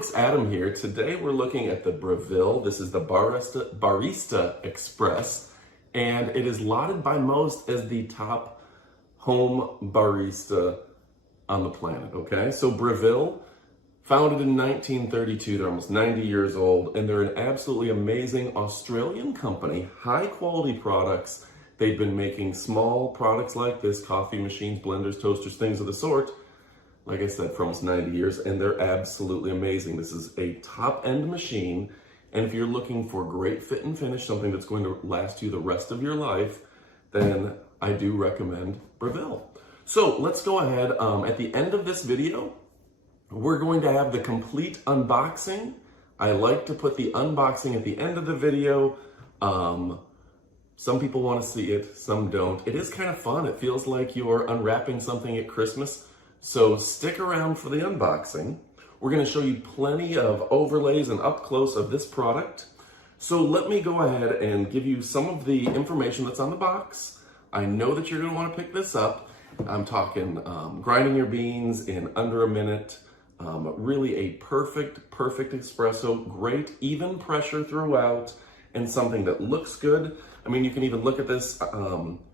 folks, Adam here. Today we're looking at the Breville. This is the Barista Express, and it is lauded by most as the top home barista on the planet, okay? So Breville, founded in 1932, they're almost 90 years old, and they're an absolutely amazing Australian company, high quality products. They've been making small products like this, coffee machines, blenders, toasters, things of the sort, like I said, for almost 90 years, and they're absolutely amazing. This is a top-end machine, and if you're looking for great fit and finish, something that's going to last you the rest of your life, then I do recommend Breville. So let's go ahead. At the end of this video, we're going to have the complete unboxing. I like to put the unboxing at the end of the video. Some people want to see it, some don't. It is kind of fun. It feels like you're unwrapping something at Christmas. So stick around for the unboxing. We're going to show you plenty of overlays and up close of this product. So let me go ahead and give you some of the information that's on the box. I know that you're going to want to pick this up. I'm talking grinding your beans in under a minute. Really a perfect espresso, great even pressure throughout, and something that looks good. I mean, you can even look at this.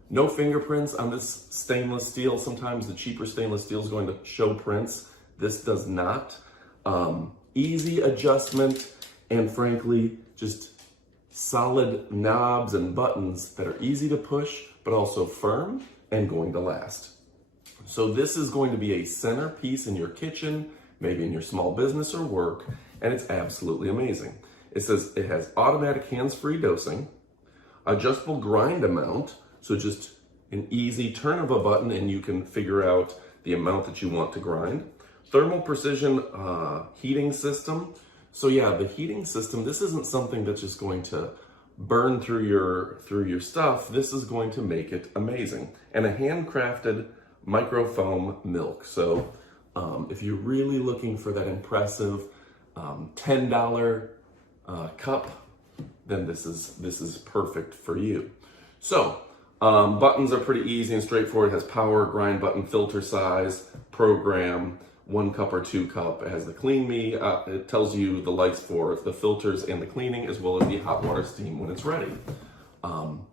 No fingerprints on this stainless steel. Sometimes the cheaper stainless steel is going to show prints. This does not. Easy adjustment, and frankly, just solid knobs and buttons that are easy to push, but also firm and going to last. So this is going to be a centerpiece in your kitchen, maybe in your small business or work, and it's absolutely amazing. It says it has automatic hands-free dosing, adjustable grind amount, so just an easy turn of a button and you can figure out the amount that you want to grind. Thermal precision heating system. So yeah, the heating system, this isn't something that's just going to burn through your stuff. This is going to make it amazing. And a handcrafted microfoam milk. So if you're really looking for that impressive $10 cup, then this is perfect for you. So buttons are pretty easy and straightforward. It has power, grind button, filter size, program, 1 cup or 2 cup. It has the clean me. It tells you the lights for the filters and the cleaning, as well as the hot water steam when it's ready. An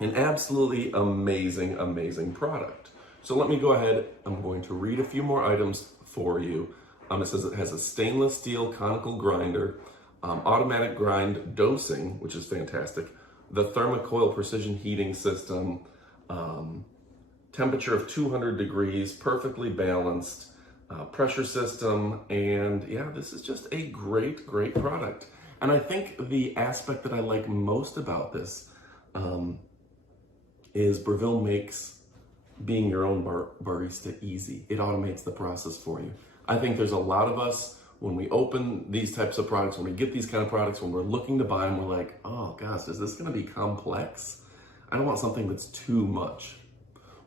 absolutely amazing product. So let me go ahead. I'm going to read a few more items for you. It says it has a stainless steel conical grinder, automatic grind dosing, which is fantastic. The thermocoil precision heating system, temperature of 200 degrees, perfectly balanced, pressure system, and yeah, this is just a great product. And I think the aspect that I like most about this is Breville makes being your own barista easy. It automates the process for you. I think there's a lot of us, when we open these types of products, when we get these kind of products, when we're looking to buy them, we're like, oh gosh, is this gonna be complex? I don't want something that's too much.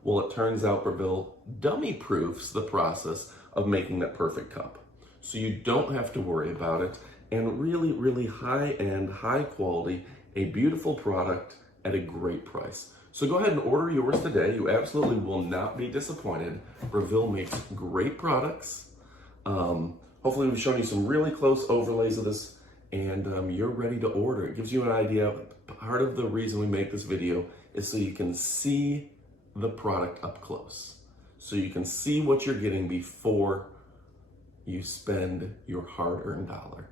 Well, it turns out Breville dummy proofs the process of making that perfect cup. So you don't have to worry about it. And really high-end, high quality, a beautiful product at a great price. So go ahead and order yours today. You absolutely will not be disappointed. Breville makes great products. Hopefully we've shown you some really close overlays of this, and you're ready to order. It gives you an idea. Part of the reason we make this video is so you can see the product up close. So you can see what you're getting before you spend your hard-earned dollar.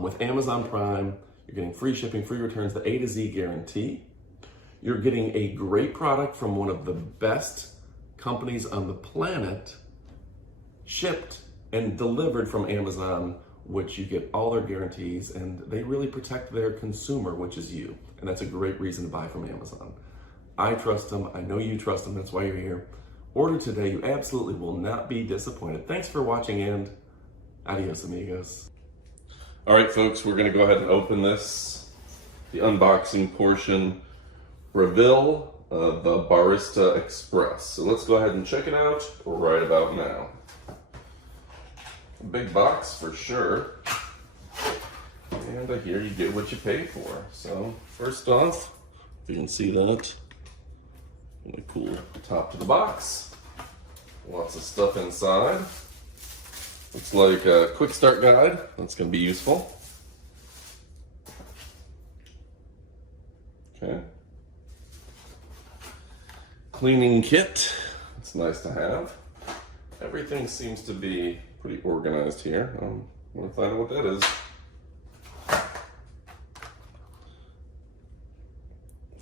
With Amazon Prime, you're getting free shipping, free returns, the A to Z guarantee. You're getting a great product from one of the best companies on the planet, shipped and delivered from Amazon, which you get all their guarantees, and they really protect their consumer, which is you. And that's a great reason to buy from Amazon. I trust them. I know you trust them. That's why you're here. Order today. You absolutely will not be disappointed. Thanks for watching, and adios, amigos. All right, folks, we're going to go ahead and open this, the unboxing portion. Breville, the Barista Express. So let's go ahead and check it out right about now. A big box for sure. And here you get what you pay for. So first off, if you can see that, really cool top to the box. Lots of stuff inside. Looks like a quick start guide. That's going to be useful. Okay. Cleaning kit. It's nice to have. Everything seems to be pretty organized here. I'm going to find out what that is.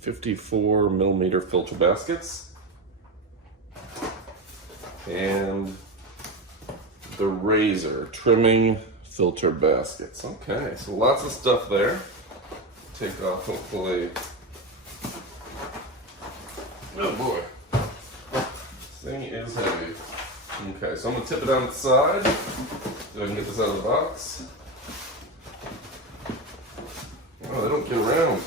54mm filter baskets. And the razor trimming filter baskets. Okay, so lots of stuff there. Take off, hopefully. Oh boy, this thing is heavy. Okay, so I'm gonna tip it on its side so I can get this out of the box. Oh, they don't get around.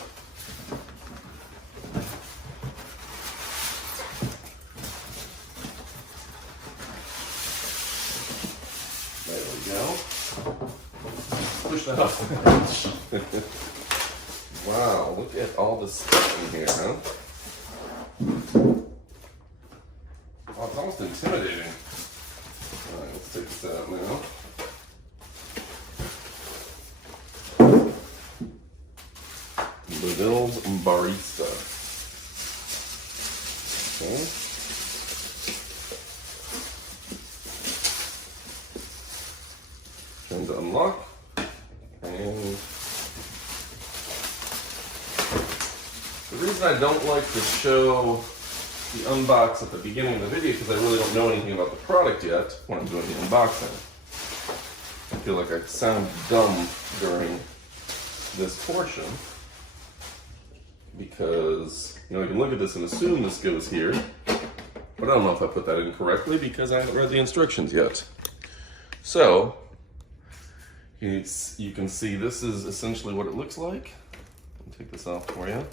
There we go. Push that off. Wow, look at all this stuff in here, huh? Oh, it's almost intimidating. Alright, let's take this out now. Breville Barista. Okay. Trying to unlock. And the reason I don't like to show the unbox at the beginning of the video because I really don't know anything about the product yet when I'm doing the unboxing. I feel like I sound dumb during this portion because, you know, I can look at this and assume this goes here, but I don't know if I put that in correctly because I haven't read the instructions yet. So, you can see this is essentially what it looks like. I'll take this off for you.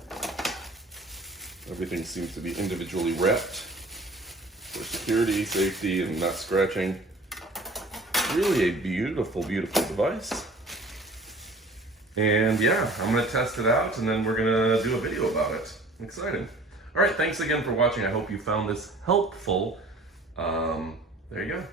Everything seems to be individually wrapped for security, safety, and not scratching. Really a beautiful, beautiful device. And yeah, I'm gonna test it out and then we're gonna do a video about it. I'm excited. All right, thanks again for watching. I hope you found this helpful. There you go.